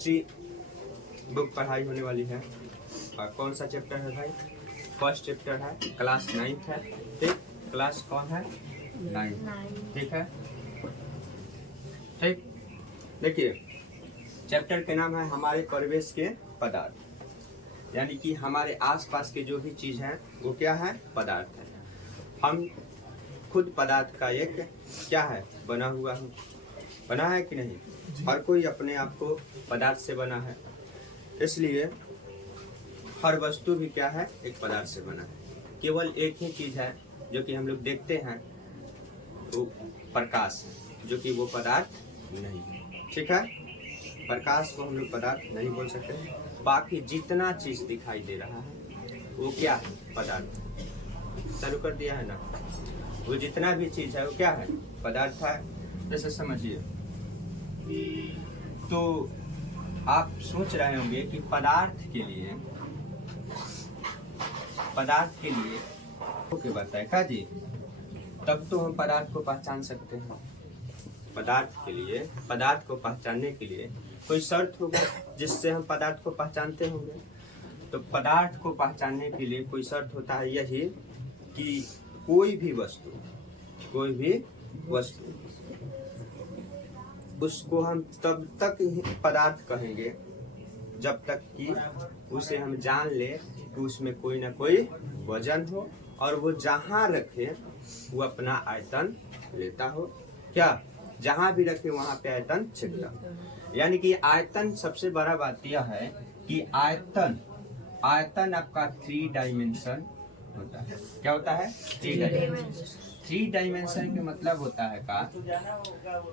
Book पढ़ाई होने वाली है। और कौन सा चैप्टर है भाई? फर्स्ट चैप्टर है, क्लास 9th है। ठीक, क्लास कौन है? 9। ठीक है, ठीक। देखिए, चैप्टर के नाम है हमारे परिवेश के पदार्थ, यानी कि हमारे आसपास के जो भी चीज़ है वो क्या है? पदार्थ है। हम खुद पदार्थ का एक क्या है? बना हुआ हूँ। बना है कि नहीं? हर कोई अपने आप को पदार्थ से बना है, इसलिए हर वस्तु भी क्या है? एक पदार्थ से बना है। केवल एक ही चीज़ है जो कि हम लोग देखते हैं, वो प्रकाश है, जो कि वो पदार्थ नहीं है। ठीक है, प्रकाश को हम लोग पदार्थ नहीं बोल सकते। बाकी जितना चीज़ दिखाई दे रहा है वो क्या है? पदार्थ। चालू कर दिया है ना? वो जितना भी चीज़ है वो क्या है? पदार्थ है। जैसे समझिए, तो आप सोच रहे होंगे कि पदार्थ के लिए ओके बताए का जी, तब तो हम पदार्थ को पहचान सकते हैं। पदार्थ के लिए, पदार्थ को पहचानने के लिए कोई शर्त होगा जिससे हम पदार्थ को पहचानते होंगे। तो पदार्थ को पहचानने के लिए कोई शर्त होता है यही कि कोई भी वस्तु उसको हम तब तक ही पदार्थ कहेंगे जब तक कि उसे हम जान ले कि उसमें कोई ना कोई वजन हो और वो जहाँ रखे वो अपना आयतन लेता हो। क्या? जहाँ भी रखे वहाँ पे आयतन छिड़ता हो। यानी कि आयतन, सबसे बड़ा बात यह है कि आयतन आपका 3 डायमेंशन होता है। क्या होता है? 3 डायमेंशन। 3 डायमेंशन के मतलब होता है का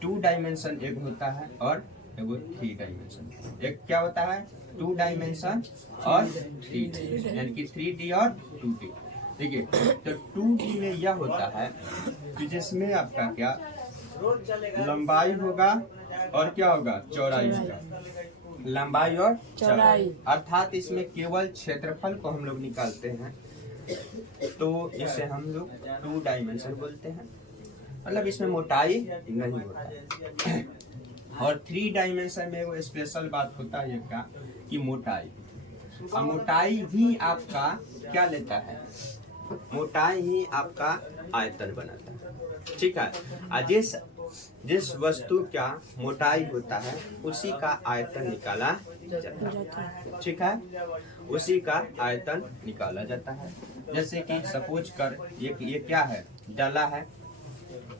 2 डायमेंशन एक होता है और एगो 3 डायमेंशन। एक क्या होता है? 2 डायमेंशन और 3 डायमेंशन, यानी कि 3D और 2D। देखिए, तो 2D में यह होता है कि जिसमें आपका क्या लंबाई होगा और क्या होगा? चौड़ाई होगा। लंबाई और चौड़ाई, अर्थात इसमें केवल क्षेत्रफल को हम लोग निकालते हैं, तो इसे हम लोग 2 डायमेंशन बोलते हैं। मतलब इसमें मोटाई नहीं होता है। और 3 डायमेंशन में वो स्पेशल बात होता है क्या कि मोटाई। और मोटाई ही आपका क्या लेता है? मोटाई ही आपका आयतन बनाता है। ठीक है, और जिस वस्तु का मोटाई होता है उसी का आयतन निकाला जाता है। ठीक है, उसी का आयतन निकाला जाता है। जैसे कि सपोज कर ये क्या है? डाला है,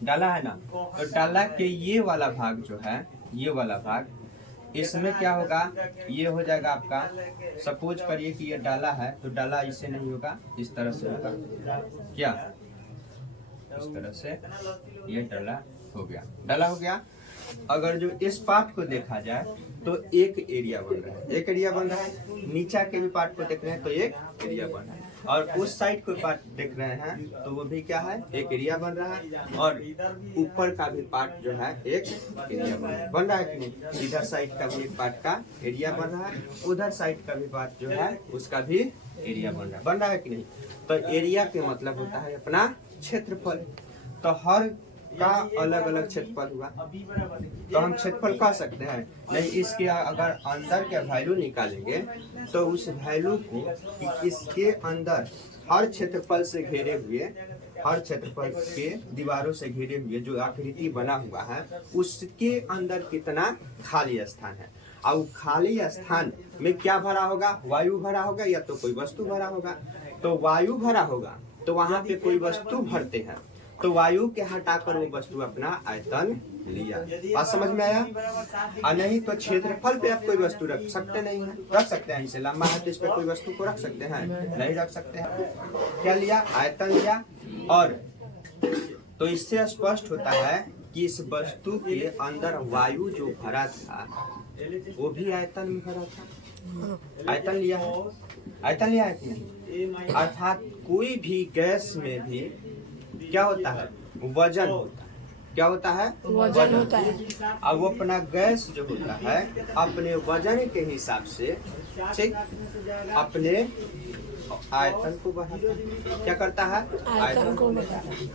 डाला है ना? तो डाला के ये वाला भाग जो है, ये वाला भाग, इसमें क्या होगा? ये हो जाएगा आपका, सपोज करिए कि ये डाला है, तो डाला इससे नहीं होगा, इस तरह से होगा। क्या? इस तरह से ये डाला हो गया, डाला हो गया। अगर जो इस पार्ट को देखा जाए तो एक एरिया बन रहा है, एक एरिया बन रहा है। नीचा के भी पार्ट को देख रहे हैं तो एक एरिया बन रहा है, और उस साइड को पार्ट देख रहे हैं तो वो भी क्या है? एक एरिया बन रहा है। और ऊपर का भी पार्ट जो है एक एरिया बन रहा है कि नहीं? इधर साइड का भी एक पार्ट का एरिया बन रहा है, उधर साइड का भी पार्ट जो है उसका भी एरिया बन रहा है कि नहीं? तो एरिया के मतलब होता है अपना क्षेत्रफल। तो हर का अलग अलग क्षेत्रफल हुआ, तो हम क्षेत्रफल कह सकते हैं नहीं। इसके अगर अंदर के वैल्यू निकालेंगे तो उस वैल्यू को कि इसके अंदर हर क्षेत्रफल से घेरे हुए, हर क्षेत्रफल के दीवारों से घेरे हुए जो आकृति बना हुआ है उसके अंदर कितना खाली स्थान है, और खाली स्थान में क्या भरा होगा? वायु भरा होगा या तो कोई वस्तु भरा होगा। तो वायु भरा होगा तो वहाँ पे कोई वस्तु भरते हैं, तो वायु के हटाकर वो वस्तु अपना आयतन लिया। बात समझ में आया? और नहीं तो क्षेत्रफल पे आप कोई वस्तु रख सकते नहीं है। रख सकते हैं, इसे लंबा है तो इस पे कोई वस्तु को रख सकते हैं? नहीं रख सकते हैं। क्या लिया? आयतन लिया। और तो इससे स्पष्ट होता है कि इस वस्तु के अंदर वायु जो भरा था वो भी आयतन में भरा था। आयतन लिया है, आयतन लिया है कि नहीं? अर्थात कोई भी गैस में भी क्या होता है? वजन होता है। क्या होता है? वजन होता है। अब वो अपना गैस जो होता है अपने वजन के हिसाब से, ठीक, अपने आयतन को बढ़ाता है। क्या करता है? आयतन को बढ़ाता है।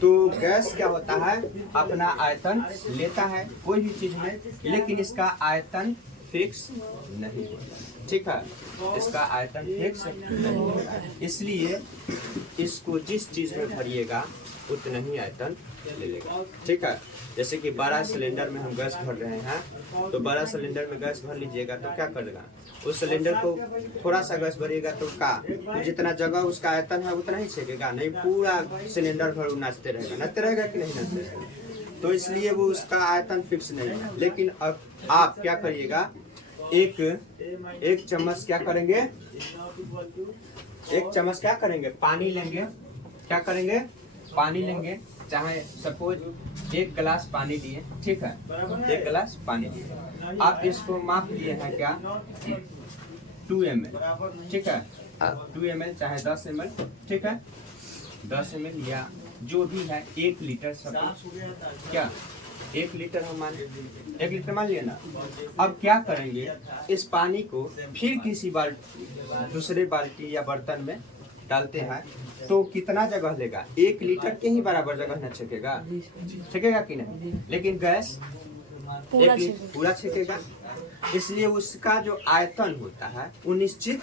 तो गैस क्या होता है? अपना आयतन लेता है कोई भी चीज में, लेकिन इसका आयतन फिक्स नहीं होता। ठीक है, इसका आयतन फिक्स नहीं होता है, इसलिए इसको जिस चीज में भरिएगा उतना ही आयतन ले लेगा। ठीक है, जैसे कि बड़ा सिलेंडर में हम गैस भर रहे हैं, तो बड़ा सिलेंडर में गैस भर लीजिएगा तो क्या करेगा, उस सिलेंडर को थोड़ा सा गैस भरिएगा तो तो जितना जगह उसका आयतन है उतना ही छेकेगा, नहीं पूरा सिलेंडर भर नाचते रहेगा कि नहीं नाचते रहेगा, तो इसलिए वो उसका आयतन फिक्स नहीं है। लेकिन अब आप क्या करिएगा, एक चम्मच क्या करेंगे, एक चम्मच क्या करेंगे, पानी लेंगे, क्या करेंगे, पानी लेंगे, चाहे सपोज 1 गिलास पानी दिए, ठीक है, 1 गिलास पानी दिए, आप इसको माप दिए हैं क्या, 2 ml, ठीक है, 2 ml चाहे 10 ml, ठीक है, 10 ml या जो भी है 1 लीटर, सपोज क्या 1 लीटर हम मान 1 लीटर मान लिया ना। अब क्या करेंगे, इस पानी को फिर किसी दूसरे बाल्टी या बर्तन में डालते हैं, तो कितना जगह लेगा, 1 लीटर के ही बराबर जगह न छकेगा कि नहीं, लेकिन गैस पूरा छकेगा, इसलिए उसका जो आयतन होता है वो निश्चित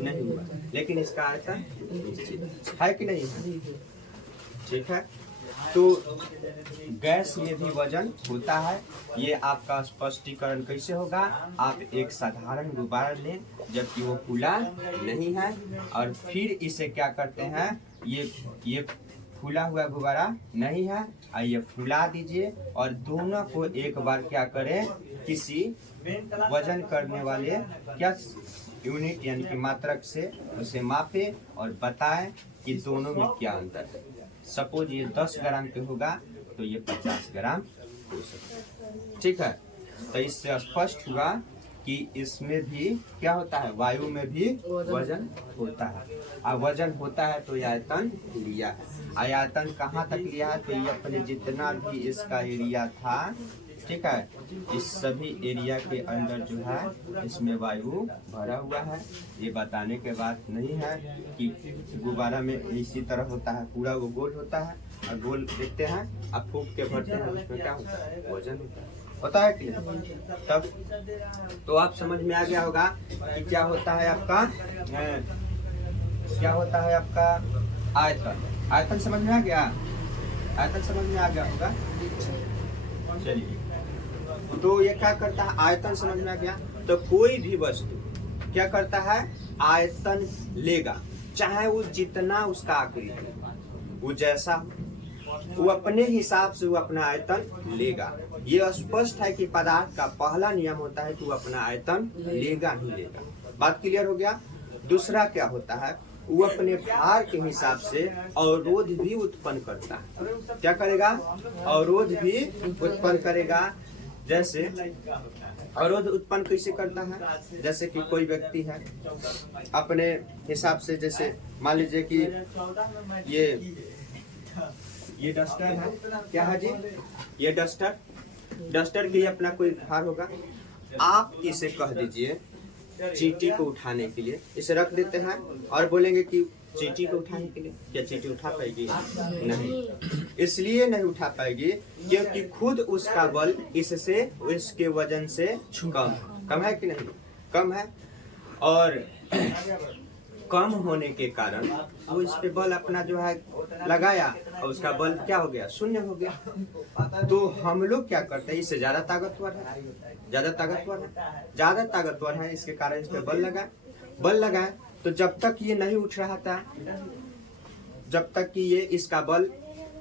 नहीं हुआ, लेकिन इसका आयतन निश्चित है कि नहीं है। ठीक है, तो गैस में भी वजन होता है। ये आपका स्पष्टीकरण कैसे होगा, आप एक साधारण गुब्बारा लें जबकि वो फूला नहीं है, और फिर इसे क्या करते हैं, ये फूला हुआ गुब्बारा नहीं है, और ये फुला दीजिए, और दोनों को एक बार क्या करें, किसी वजन करने वाले क्या यूनिट यानी कि मात्रक से उसे मापे और बताएं कि दोनों में क्या अंतर है। सपोज ये 10 ग्राम के होगा तो ये 50 ग्राम हो सकता है। ठीक है, तो इससे स्पष्ट हुआ कि इसमें भी क्या होता है, वायु में भी वजन होता है, और वजन होता है तो आयतन लिया है, आयतन कहाँ तक लिया है, तो ये अपने जितना भी इसका एरिया था, ठीक है, इस सभी एरिया के अंदर जो है इसमें वायु भरा हुआ है। ये बताने के बाद नहीं है कि गुब्बारा में इसी तरह होता है, पूरा वो गोल होता है, और गोल देखते हैं आप फूंक के भरते हैं, उसमें क्या होता है, वजन होता है कि तब तो आप समझ में आ गया होगा कि क्या होता है आपका, क्या होता है आपका आयतन। आयतन समझ में आ गया, आयतन समझ में आ गया होगा। चलिए, तो ये क्या करता है, आयतन समझ में आ गया, तो कोई भी वस्तु क्या करता है, आयतन लेगा, चाहे वो जितना उसका आकृति वो जैसा, वो अपने हिसाब से वो अपना आयतन लेगा। ये स्पष्ट है कि पदार्थ का पहला नियम होता है कि वो अपना आयतन लेगा ही लेगा। बात क्लियर हो गया। दूसरा क्या होता है, वो अपने भार के हिसाब से अवरोध भी उत्पन्न करता है। क्या करेगा, अवरोध भी उत्पन्न करेगा। जैसे अवरोध उत्पन्न कैसे करता है, जैसे कि कोई व्यक्ति है अपने हिसाब से, जैसे मान लीजिए कि ये डस्टर है, क्या है जी, ये डस्टर की अपना कोई भार होगा, आप इसे कह दीजिए चींटी को उठाने के लिए, इसे रख देते हैं और बोलेंगे कि चींटी को उठाने के लिए, क्या चींटी उठा पाएगी, नहीं, इसलिए नहीं उठा पाएगी क्योंकि खुद उसका बल इससे, इसके वजन से कम है कि नहीं, कम है, और कम होने के कारण वो इस पे बल अपना जो है लगाया और उसका बल क्या हो गया, शून्य हो गया। तो हम लोग क्या करते हैं, इससे ज्यादा ताकतवर है, ज्यादा ताकतवर है, इसके कारण इस पे बल लगाए, तो जब तक ये नहीं उठ रहा था, जब तक कि ये इसका बल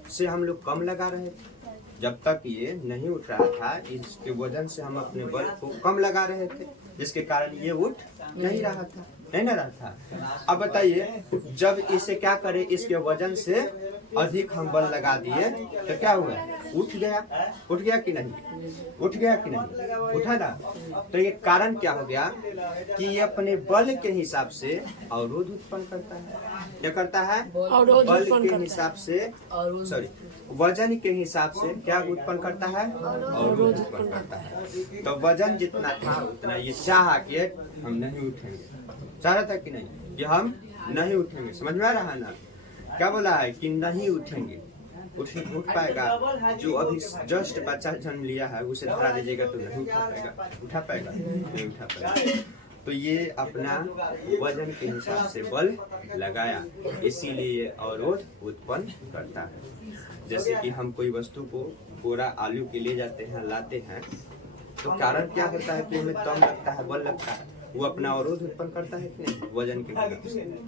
से हम लोग कम लगा रहे थे, जब तक ये नहीं उठ रहा था, इसके वजन से हम अपने बल को कम लगा रहे थे, जिसके कारण ये उठ नहीं रहा था, नहीं ना रहा था। अब बताइए, जब इसे क्या करे, इसके वजन से अधिक हम बल लगा दिए तो क्या हुआ, उठ गया कि नहीं, उठा ना। तो ये कारण क्या हो गया कि ये अपने बल के हिसाब से अवरोध उत्पन्न करता है। क्या करता है, बल के हिसाब से, सॉरी, वजन के हिसाब से क्या उत्पन्न करता है, अवरोध उत्पन्न करता है। तो वजन जितना था उतना ये चाहा कि हम नहीं उठेंगे, चाह रहा था कि नहीं कि हम नहीं उठेंगे, समझ में आ रहा है ना, क्या बोला है कि नहीं उठेंगे, उठ पाएगा? जो अभी जस्ट बच्चा जन्म लिया है उसे धरा दीजिएगा तो नहीं उठा पाएगा? नहीं उठा पाएगा। तो ये अपना वजन के हिसाब से बल लगाया, इसीलिए अवरोध उत्पन्न करता है। जैसे कि हम कोई वस्तु को पूरा आलू के ले जाते हैं, लाते हैं, तो कारण क्या होता है कि हमें दम लगता है, बल लगता है, वो अपना अवरोध उत्पन्न करता है कि नहीं, वजन के हिसाब से।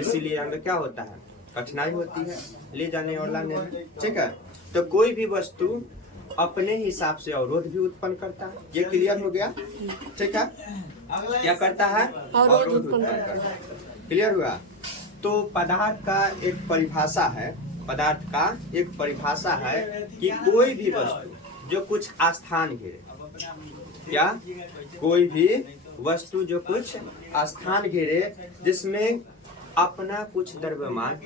इसीलिए हमें क्या होता है, कठिनाई होती है ले जाने और लाने में, ठीक है। तो कोई भी वस्तु अपने हिसाब से अवरोध भी उत्पन्न करता है। ये क्लियर हो गया, ठीक है। क्या करता है? अवरोध उत्पन्न करता है। क्लियर हुआ? तो पदार्थ का एक परिभाषा है, पदार्थ का एक परिभाषा है कि कोई भी वस्तु जो कुछ स्थान घेरे, क्या कोई भी वस्तु जो कुछ स्थान घेरे, जिसमें अपना कुछ द्रव्यमान,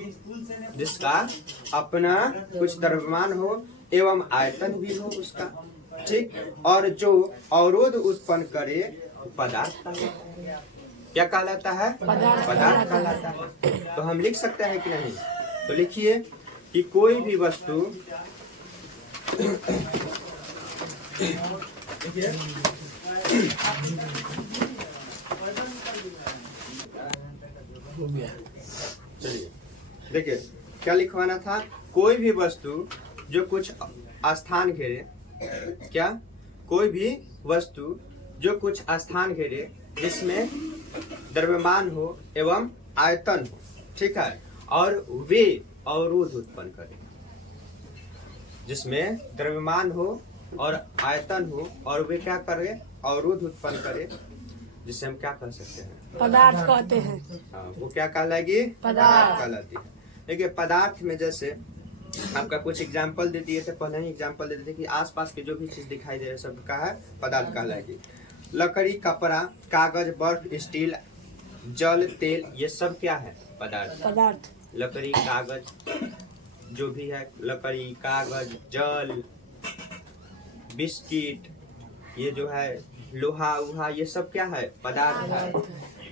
जिसका अपना कुछ द्रव्यमान हो एवं आयतन भी हो उसका, ठीक, और जो अवरोध उत्पन्न करे पदार्थ कहलाता है। क्या कहलाता है? पदार्थ कहलाता है। तो हम लिख सकते हैं कि नहीं? तो लिखिए कि कोई भी वस्तु हो गया। चलिए देखिए क्या लिखवाना था, कोई भी वस्तु जो कुछ स्थान घेरे, क्या कोई भी वस्तु जो कुछ स्थान घेरे जिसमें द्रव्यमान हो एवं आयतन हो, ठीक है, और वे अवरोध उत्पन्न करे, जिसमें द्रव्यमान हो और आयतन हो और वे क्या करे, अवरोध उत्पन्न करे, जिसे हम क्या कह सकते हैं, पदार्थ कहते हैं। हाँ, वो क्या कहलाएगी? पदार्थ कहलाती है। देखिए पदार्थ में जैसे आपका कुछ एग्जाम्पल दे दिए थे, पहले ही एग्जाम्पल दे दिए थे कि आसपास की जो भी चीज दिखाई दे रही है सब का है पदार्थ कहलाएगी। लकड़ी, कपड़ा, कागज, बर्फ, स्टील, जल, तेल, ये सब क्या है? पदार्थ। पदार्थ। लकड़ी, कागज, जो भी है, लकड़ी, कागज, जल, बिस्किट, ये जो है लोहा उहा, ये सब क्या है? पदार्थ है।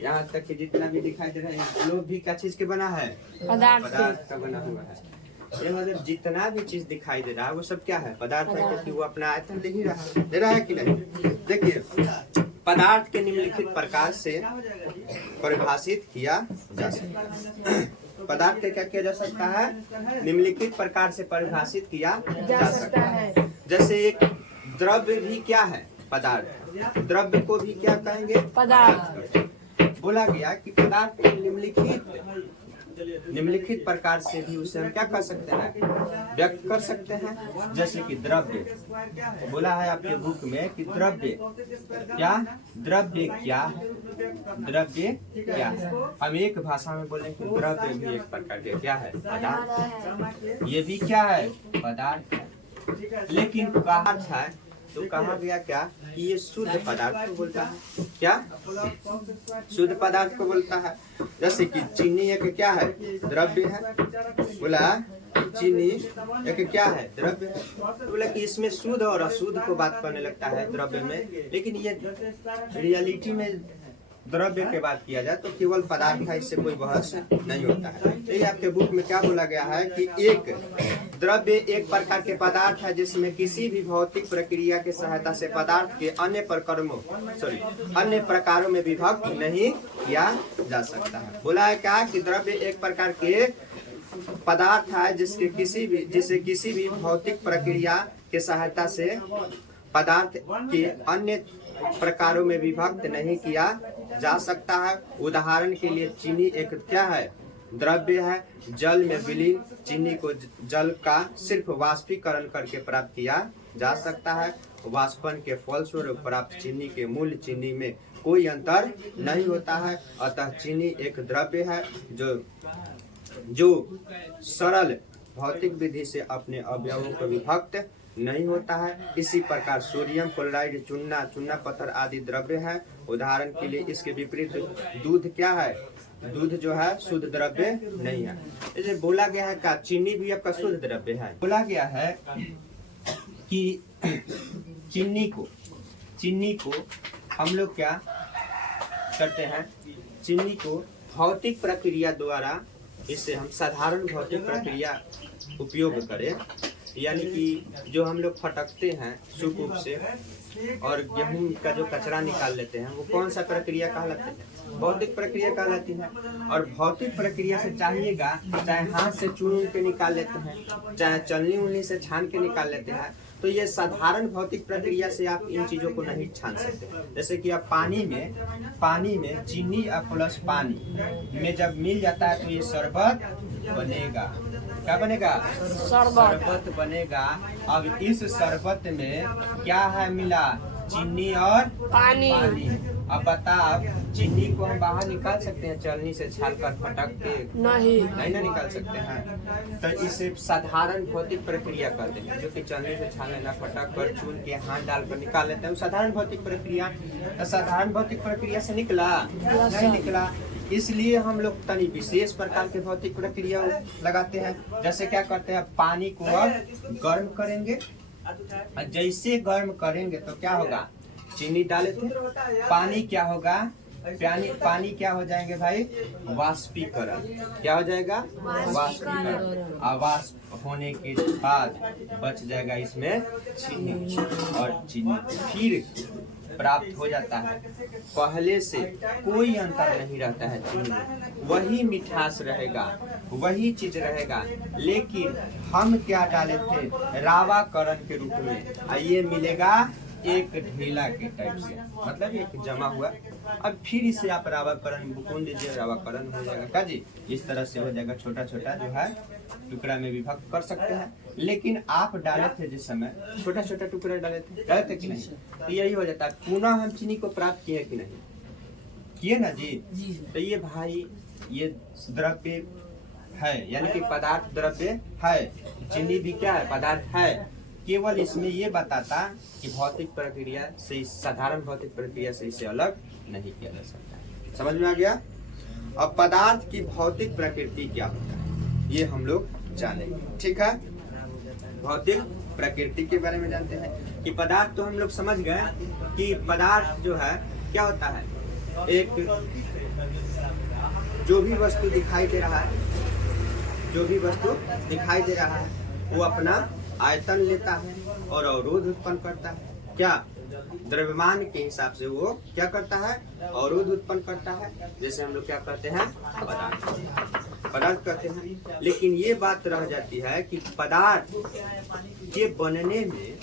यहाँ तक कि जितना भी दिखाई दे रहा है लोग भी क्या चीज के बना है? पदार्थ का बना हुआ है। ये मतलब जितना भी चीज दिखाई दे रहा है वो सब क्या है? पदार्थ है, क्योंकि वो अपना आयतन दे ही रहा है, दे रहा है कि नहीं? देखिए पदार्थ के निम्नलिखित प्रकार से परिभाषित किया जा सकता है। पदार्थ के क्या किया जा सकता है? निम्नलिखित प्रकार से परिभाषित किया जा सकता है। जैसे एक द्रव्य भी क्या है? पदार्थ। द्रव्य को भी क्या कहेंगे? पदार्थ। बोला गया कि पदार्थ के निम्नलिखित प्रकार से भी उसे हम क्या कर सकते हैं? व्यक्त कर सकते हैं। जैसे कि द्रव्य, बोला है आपके बुक में कि द्रव्य क्या? द्रव्य क्या है? द्रव्य क्या है? हम एक भाषा में बोले कि द्रव्य भी एक प्रकार के क्या है? पदार्थ। ये भी क्या है? पदार्थ है। लेकिन कहा था तो कहा गया क्या कि ये शुद्ध पदार्थ को बोलता है। क्या? शुद्ध पदार्थ को बोलता है। जैसे कि चीनी एक क्या है? द्रव्य है। बोला चीनी एक क्या है? द्रव्य है। बोला कि इसमें शुद्ध और अशुद्ध को बात करने लगता है द्रव्य में, लेकिन ये रियलिटी में द्रव्य के बात किया जाए तो केवल पदार्थ है, इससे कोई बहस नहीं होता है। ये आपके बुक में क्या बोला गया है कि एक द्रव्य एक प्रकार के पदार्थ है जिसमें किसी भी भौतिक प्रक्रिया के सहायता से पदार्थ के अन्य प्रकारों में विभक्त नहीं किया जा सकता है। बोला है क्या कि द्रव्य एक प्रकार के पदार्थ है जिसे किसी भी भौतिक प्रक्रिया के सहायता से पदार्थ के अन्य प्रकारों में विभक्त नहीं किया जा सकता है। उदाहरण के लिए चीनी एक क्या है? द्रव्य है। जल में विलीन चीनी को जल का सिर्फ वाष्पीकरण करके प्राप्त किया जा सकता है। वाष्पन के फलस्वरूप प्राप्त चीनी के मूल चीनी में कोई अंतर नहीं होता है। अतः चीनी एक द्रव्य है जो सरल भौतिक विधि से अपने अवयवों को विभक्त नहीं होता है। इसी प्रकार सोडियम क्लोराइड, चूना पत्थर आदि द्रव्य है। उदाहरण के लिए इसके विपरीत दूध क्या है? दूध जो है शुद्ध द्रव्य नहीं है। इसे बोला गया है का चीनी भी आपका शुद्ध द्रव्य है। बोला गया है कि चीनी को हम लोग क्या करते हैं? चीनी को भौतिक प्रक्रिया द्वारा इससे हम साधारण भौतिक प्रक्रिया उपयोग करें, यानी कि जो हम लोग फटकते हैं सूप उप से और गेहूं का जो कचरा निकाल लेते हैं, वो कौन सा प्रक्रिया कहलाती है? भौतिक प्रक्रिया कहलाती है। और भौतिक प्रक्रिया से चाहिएगा, चाहे हाथ से चुन के निकाल लेते हैं, चाहे चलनी उलनी से छान के निकाल लेते हैं, तो ये साधारण भौतिक प्रक्रिया से आप इन चीजों को नहीं छान सकते। जैसे कि आप पानी में चीनी प्लस पानी में जब मिल जाता है तो ये शरबत बनेगा। क्या बनेगा? शरबत बनेगा। अब इस शरबत में क्या है मिला? चीनी और पानी। अब बताओ, चीनी को हम बाहर निकाल सकते हैं चलनी से छाल कर फटक के? नहीं ना निकाल सकते हैं। तो इसे साधारण भौतिक प्रक्रिया कहते हैं, जो कि चलनी से छाल लेना, फटक कर चून के हाथ डालकर निकाल लेते हैं, साधारण भौतिक प्रक्रिया। तो साधारण भौतिक प्रक्रिया से निकला नहीं निकला, इसलिए हम लोग तनी विशेष प्रकार के भौतिक प्रक्रिया लगाते हैं। जैसे क्या करते हैं, पानी को अब गर्म करेंगे, जैसे गर्म करेंगे तो क्या होगा? चीनी डाले थे, पानी क्या होगा? पानी क्या हो जाएंगे भाई? वाष्पीकरण। क्या हो जाएगा? वाष्पीकरण। वाष्प होने के बाद बच जाएगा इसमें चीनी, और चीनी फिर प्राप्त हो जाता है। पहले से कोई अंतर नहीं रहता है चीनी में, वही मिठास रहेगा, वही चीज रहेगा, लेकिन हम क्या डाले थे? रावाकरण के रूप में। ये मिलेगा एक ढेला के टाइप से, मतलब एक जमा हुआ। अब फिर इसे आप रावाकरण बुकून दीजिए, रावाकरण हो जाएगा। का जी इस तरह से हो जाएगा, छोटा छोटा जो है टुकड़ा में विभक्त कर सकते हैं। लेकिन आप डाले थे जिस समय छोटा छोटा टुकड़ा डाले थे कि नहीं? तो यही हो जाता है। पुनः हम चीनी को प्राप्त किए कि नहीं किए ना जी? तो ये भाई ये द्रव्य है, यानी कि पदार्थ द्रव्य है। चीनी भी क्या है? पदार्थ है। केवल इसमें ये बताता कि भौतिक प्रक्रिया से, साधारण भौतिक प्रक्रिया से इसे अलग नहीं किया जा सकता। समझ में आ गया? अब पदार्थ की भौतिक प्रकृति क्या होता है ये हम लोग जानेंगे। ठीक है, भौतिक प्रकृति के बारे में जानते हैं कि पदार्थ तो हम लोग समझ गए कि पदार्थ जो है क्या होता है? एक जो भी वस्तु दिखाई दे रहा है, वो अपना आयतन लेता है और अवरोध उत्पन्न करता है। क्या? द्रव्यमान के हिसाब से वो क्या करता है? अवरोध उत्पन्न करता है। जैसे हम लोग क्या करते हैं? पदार्थ करते हैं। लेकिन ये बात रह जाती है कि पदार्थ के बनने में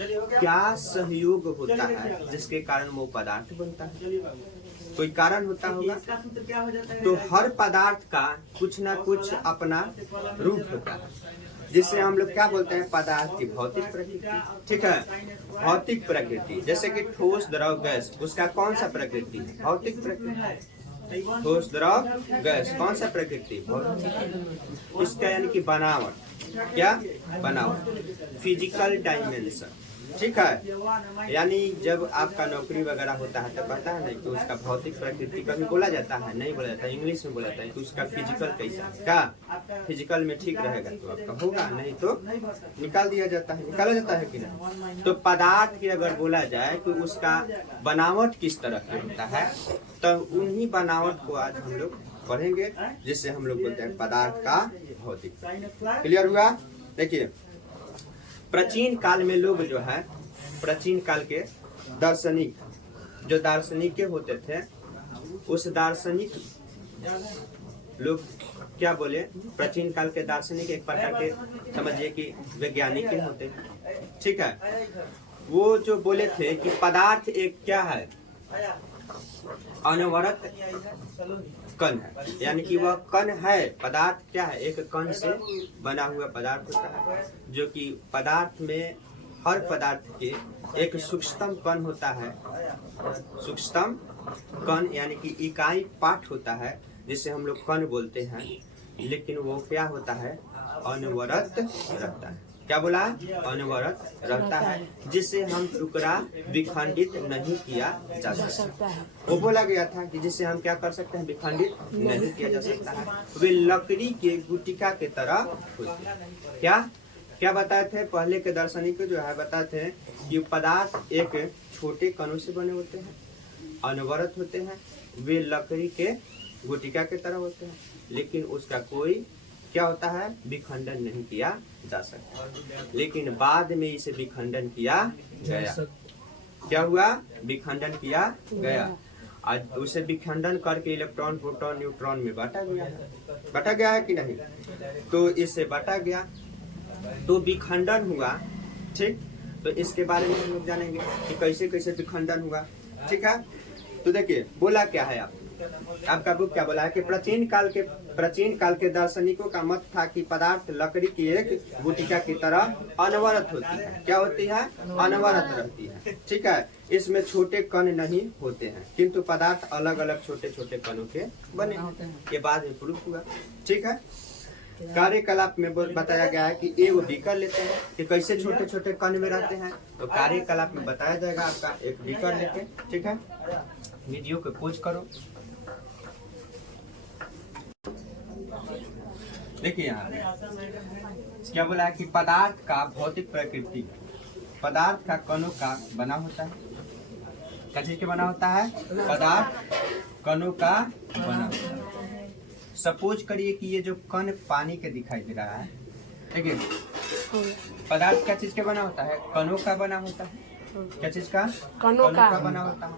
क्या सहयोग होता है जिसके कारण वो पदार्थ बनता है? कोई कारण होता होगा। तो हर पदार्थ का कुछ ना कुछ अपना रूप होता है, जिससे हम लोग क्या बोलते हैं? पदार्थ की भौतिक प्रकृति। ठीक है, भौतिक प्रकृति। जैसे कि ठोस, द्रव, गैस, उसका कौन सा प्रकृति है? भौतिक प्रकृति। ठोस, द्रव, गैस कौन सा प्रकृति? भौतिक। उसका यानी कि बनावट। क्या? बनावट, फिजिकल डायमेंशन। ठीक है, यानी जब आपका नौकरी वगैरह होता है तो पता है नहीं कि उसका भौतिक प्रकृति कभी बोला जाता है, नहीं बोला जाता, इंग्लिश में बोला जाता है कि उसका फिजिकल कैसा है। क्या फिजिकल में ठीक रहेगा तो आपका होगा, नहीं तो निकाल दिया जाता है। निकाला जाता है कि नहीं? तो पदार्थ की अगर बोला जाए तो उसका बनावट किस तरह की होता है, तो उन्हीं बनावट को आज हम लोग पढ़ेंगे, जिससे हम लोग बोलते हैं पदार्थ का भौतिक। क्लियर हुआ? देखिए, प्राचीन काल में लोग जो है, प्राचीन काल के दार्शनिक, जो दार्शनिक होते थे, उस दार्शनिक लोग क्या बोले? प्राचीन काल के दार्शनिक एक प्रकार के समझिए कि वैज्ञानिक होते हैं। ठीक है, वो जो बोले थे कि पदार्थ एक क्या है? अनवरत कण है, यानी कि वह कण है। पदार्थ क्या है? एक कण से बना हुआ पदार्थ होता है, जो कि पदार्थ में हर पदार्थ के एक सूक्ष्मतम कण होता है। सूक्ष्मतम कण यानी कि इकाई पार्ट होता है, जिसे हम लोग कण बोलते हैं, लेकिन वो क्या होता है? अनवरत रहता है। क्या बोला? अनवरत रहता है, जिसे हम टुकड़ा विखंडित नहीं किया जा सकता है। वो बोला गया था कि जिसे हम क्या कर सकते हैं? विखंडित नहीं किया जा सकता है। वे लकड़ी के गुटिका के तरह होते। क्या बताए थे? पहले के दार्शनिक जो है बताते हैं कि पदार्थ एक छोटे कणों से बने होते हैं, अनवरत होते हैं, वे लकड़ी के गुटिका की तरह होते हैं, लेकिन उसका कोई क्या होता है, विखंडन नहीं किया जा सकता। लेकिन बाद में इसे विखंडन किया गया। क्या हुआ, विखंडन किया गया। आज उसे विखंडन करके इलेक्ट्रॉन, प्रोटॉन, न्यूट्रॉन में बांटा गया है। बांटा गया है कि नहीं? तो इससे बांटा गया तो विखंडन हुआ। ठीक, तो इसके बारे में हम लोग जानेंगे कि कैसे कैसे विखंडन हुआ। ठीक है, तो देखिए बोला क्या है, आपका बुक क्या बोला है कि प्राचीन काल के दार्शनिकों का मत था कि पदार्थ लकड़ी की एक गुटिका की तरह अनवरत होती है। क्या होती है? अनवरत रहती है। ठीक है, इसमें छोटे कण नहीं होते हैं, किंतु पदार्थ अलग अलग छोटे छोटे कणों के बने हैं। ये बाद में प्रूफ हुआ। ठीक है, कार्यकलाप में बताया गया है कि एक बीकर लेते हैं कि कैसे छोटे छोटे कण में रहते हैं। तो कार्यकलाप में बताया जाएगा आपका एक बीकर लेके। ठीक है, वीडियो को पॉज करो। देखिए यहाँ पे क्या बोला है कि पदार्थ का भौतिक प्रकृति, पदार्थ का कणों का बना होता है। क्या चीज के बना होता है? पदार्थ कणों का बना होता है। सपोज करिए कि ये जो कण पानी के दिखाई दे रहा है, देखिए पदार्थ क्या चीज के बना होता है? कणों का बना होता है। क्या चीज का? कणों का बना होता है।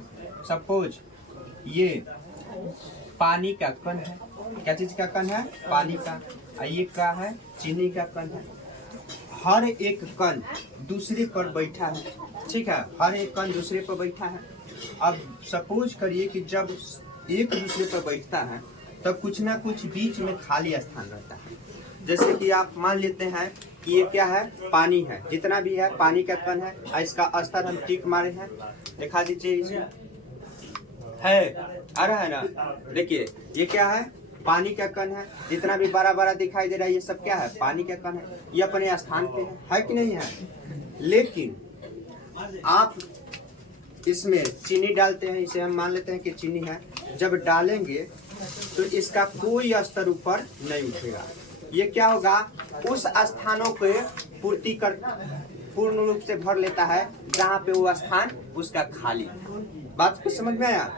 सपोज ये पानी का कण है। क्या चीज का कण है? पानी का। और ये क्या है? चीनी का कण है। हर एक कण दूसरे पर बैठा है। ठीक है, हर एक कण दूसरे पर बैठा है। अब सपोज करिए कि जब एक दूसरे पर बैठता है तब कुछ ना कुछ बीच में खाली स्थान रहता है। जैसे कि आप मान लेते हैं कि ये क्या है? पानी है। जितना भी है पानी का कण है, और इसका स्तर हम टिक मारे हैं। दिखा दीजिए, इसमें है, आ रहा है ना? देखिए ये क्या है? पानी का कण है। जितना भी बड़ा बड़ा दिखाई दे रहा है ये सब क्या है? पानी का कण है। ये अपने स्थान पे है कि नहीं है? लेकिन आप इसमें चीनी डालते हैं, इसे हम मान लेते हैं कि चीनी है। जब डालेंगे तो इसका कोई स्तर ऊपर नहीं उठेगा। ये क्या होगा? उस स्थानों पे पूर्ति कर पूर्ण रूप से भर लेता है जहाँ पे वो स्थान उसका खाली। बात को समझ में आया?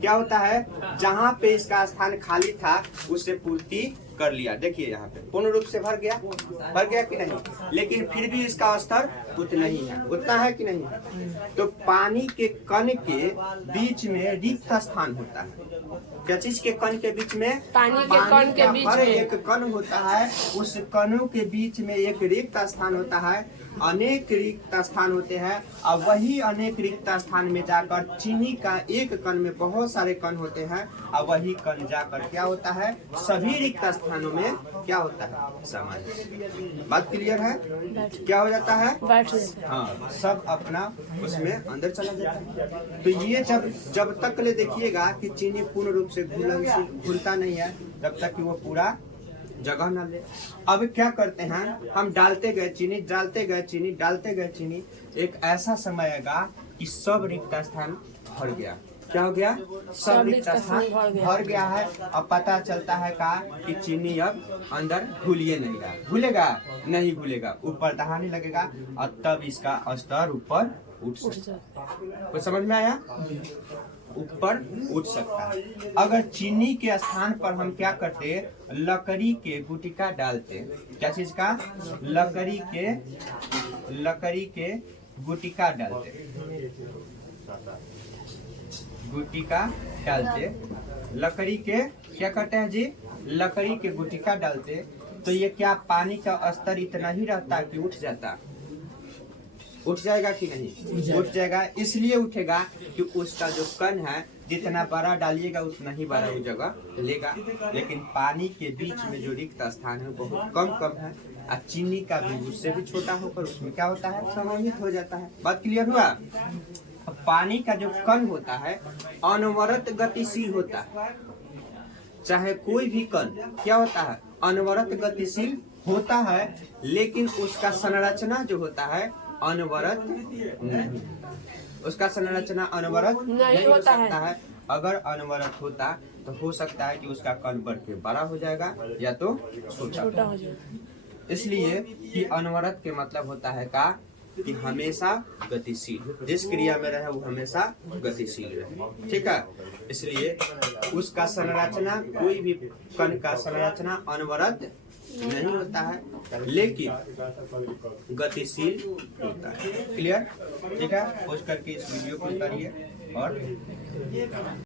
क्या होता है? जहाँ पे इसका स्थान खाली था उसे पूर्ति कर लिया। देखिए यहाँ पे पूर्ण रूप से भर गया कि नहीं? लेकिन फिर भी इसका स्तर उतना ही है। उतना है कि नहीं? तो पानी के कण के बीच में रिक्त स्थान होता है। क्या चीज के कण के बीच में? पानी के कण के बीच में एक कण होता है। उस कणों के बीच में एक रिक्त स्थान होता है। अनेक रिक्त स्थान होते हैं, और वही अनेक रिक्त स्थान में जाकर चीनी का एक कण में बहुत सारे कण होते हैं, और वही कण जाकर क्या होता है? सभी रिक्त स्थानों में क्या होता है? समान। बात क्लियर है? क्या हो जाता है? हाँ, सब अपना उसमें अंदर चला जाता है। तो ये जब तक ले देखिएगा कि चीनी पूर्ण रूप से घुलता नहीं है, तब तक कि वो पूरा जगह न ले। अब क्या करते हैं? हम डालते गए चीनी। एक ऐसा समय आएगा कि सब रिक्त स्थान भर गया। क्या हो गया? सब रिक्त स्थान भर गया है। अब पता चलता है कि चीनी अब अंदर घुलिए नहीं रहा। घुलेगा? नहीं घुलेगा, ऊपर दहाने लगेगा, और तब इसका स्तर ऊपर उठ सकता है। कुछ समझ में आया? ऊपर उठ सकता है। अगर चीनी के स्थान पर हम क्या करते? लकड़ी के गुटिका डालते। क्या चीज का? लकड़ी के गुटिका डालते। लकड़ी के क्या करते हैं जी? लकड़ी के गुटिका डालते। तो ये क्या पानी का स्तर इतना ही रहता कि उठ जाता? उठ जाएगा कि नहीं? उठ जाएगा। इसलिए उठेगा कि उसका जो कण है जितना बड़ा डालिएगा उतना ही बड़ा वो जगह लेगा। लेकिन पानी के बीच में जो रिक्त स्थान है बहुत कम है, और चीनी का भी उससे भी छोटा होकर उसमें क्या होता है? समाहित हो जाता है। बात क्लियर हुआ? पानी का जो कण होता है अनवरत गतिशील होता है। चाहे कोई भी कण क्या होता है? अनवरत गतिशील होता है, लेकिन उसका संरचना जो होता है अनवरत नहीं। उसका संरचना अनवरत नहीं हो सकता है। अगर अनवरत होता तो हो सकता है कि उसका कण बढ़ के बड़ा हो जाएगा या तो छोटा हो जाएगा। इसलिए कि अनवरत के मतलब होता है कि हमेशा गतिशील, जिस क्रिया में रहे वो हमेशा गतिशील रहे। ठीक है, इसलिए उसका संरचना, कोई भी कण का संरचना अनवरत नहीं होता है, लेकिन गतिशील होता है। क्लियर? ठीक है, खोज करके इस वीडियो को करिए और